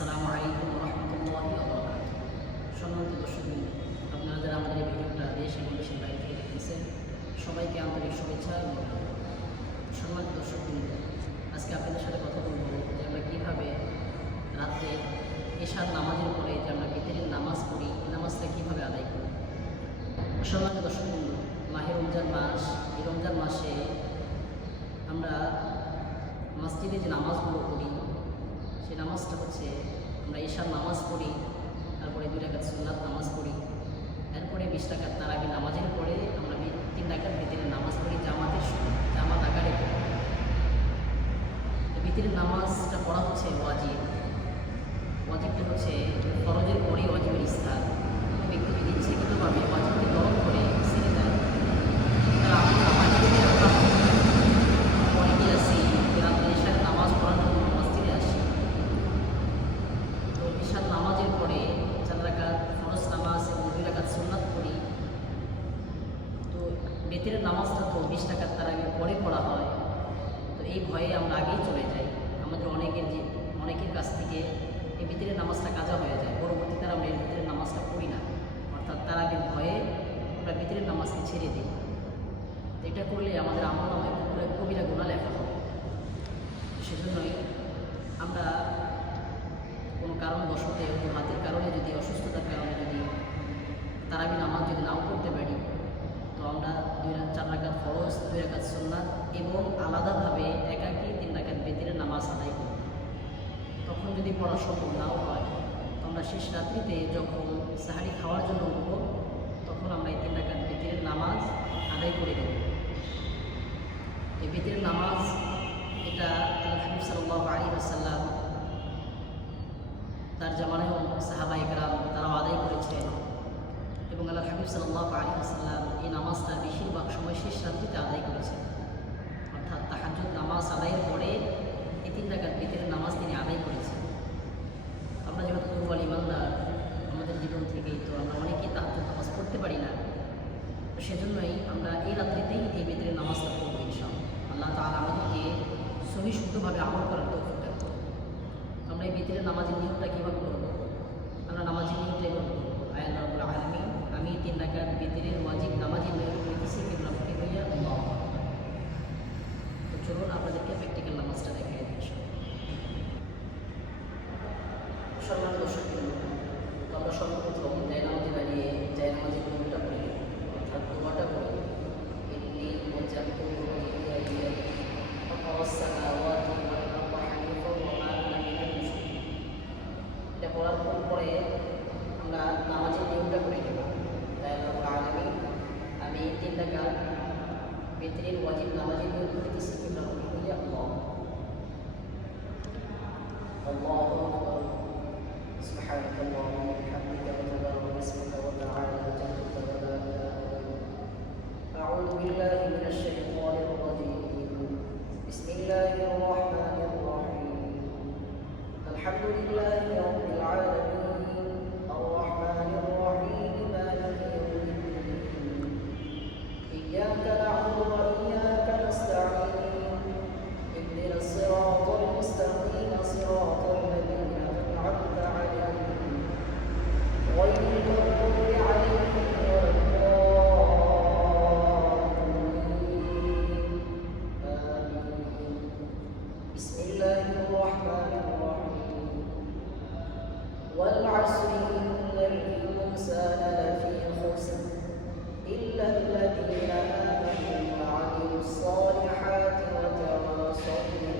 আসসালামু আলাইকুম রহমতুল্লাহ সম্মানিত দর্শকবৃন্দ আপনারা আমাদের এই ভিডিওটা দেশ এবং দেশের বাইরে থেকে দেখতেছেন সবাইকে আন্তরিক শুভেচ্ছা এবং। সম্মানিত দর্শকবৃন্দ, আজকে আপনাদের সাথে কথা বলব যে আমরা কীভাবে রাত্রে এশার নামাজের পরে যে আমরা বিতরের নামাজ পড়ি, এই নামাজটা কীভাবে আদায় করি সম্মানিত দর্শকবৃন্দ, মাহে রমজান মাস, এই রমজান মাসে আমরা মসজিদে যে নামাজগুলো পড়ি নামাজটা হচ্ছে, আমরা ঈশার নামাজ পড়ি, তারপরে দুই রাকাত সুন্নাত নামাজ পড়ি, এরপরে বিশ টাকার তারাবি নামাজের পরে আমরা তিন রাকাত ভিতরে নামাজ পড়ি, জামাতের জামাত আকারে তো নামাজটা পড়া হচ্ছে ওয়াজিব। ওয়াজিবটা হচ্ছে ফরজের পরে ওয়াজিবের স্থান ব্যক্তি যদি ইচ্ছাকৃতভাবে ওয়াজিবকে দরদ করে ছেড়ে দেয় তারা আমরা ওয়াজিবের আমরা অনেকে আছি যে রাত্রে ঈশার নামাজ পড়ার জন্য মসজিদে আসি তো ঈশার নামাজের পরে চার রাকাত ফরজ নামাজ এবং দুই রাকাত সুন্নাত পড়ি তো বেতের নামাজটা তো বিশ টাকার তার আগে পরে পড়া হয় তো এই ভয়ে আমরা আগেই চলে যাই আমাদের অনেকের যে অনেকের কাছ থেকে এই ভিতরের নামাজটা কাজা হয়ে যায় পরবর্তীতে আর আমরা এই ভিতরের নামাজটা পড়ি না অর্থাৎ তার আগের ভয়ে আমরা ভিতরের নামাজকে ছেড়ে দিই তো এটা করলে আমাদের আমল নামে পুরো কবিরা গুণা লেখা হবে সেজন্যই আমরা কারণবশতে হাতের কারণে, যদি অসুস্থতার কারণে যদি তারাবি নামাজ যদি নাও করতে পারি, তো আমরা দুই চার রাকাত ফরজ, দুই রাকাত সুন্নাত এবং আলাদাভাবে একাকি তিন রাকাত বেতিরের নামাজ আদায় করি। তখন যদি পড়া সম্ভব নাও হয় আমরা শেষ রাত্রিতে যখন সাহারি খাওয়ার জন্য উঠবো, তখন আমরা এই তিন রাকাত বেতিরের নামাজ আদায় করে দেব। এই বেতিরের নামাজ, এটা আল্লাহ সাল্লাহ আলী আসাল্লাম তার জামানেও সাহাবা ইকরাম তারাও আদায় করেছেন এবং আল্লাহ হাবিব সাল্লাহ আলী আসাল্লাম এই নামাজটা বেশিরভাগ সময় শেষ রাত্রিতে আদায় করেছেন। অর্থাৎ তাহার তাহাজুদ নামাজ আদায়ের পরে এই তিন টাকার ভিতরে নামাজ তিনি আদায় করেছেন। আমরা যেহেতু দুর্বল ইমানদার, আমাদের জীবন থেকেই তো আমরা অনেকেই তাহাজুদ নামাজ পড়তে পারি না। তো সেজন্যই আমরা এই রাত্রিতেই এই বেতনের নামাজটা পড়ব ইনশাআল্লাহ। আল্লাহ তাআলা আমাদেরকে সহি শুদ্ধভাবে আমল করার করুন। আমরা এই নামাজের নিয়মটা কীভাবে করব? আমরা নামাজের নিয়মটাই করব। আয়াল আমি তিন নামাজের নিয়ম করেছি হইয়া চলুন আপনাদেরকে প্র্যাকটিক্যাল নামাজটা দেখিয়ে দিচ্ছি সম্মান দর্শক আমরা সর্বপ্রথম জায় নামাজে দাঁড়িয়ে জায় নামাজের নিয়মটা করি অর্থাৎ তোমাটা করি এমনি মজ্জাত membership الإنسان لفي خسر إلا الذين آمنوا وعملوا الصالحات وتواصوا بالحق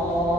Oh.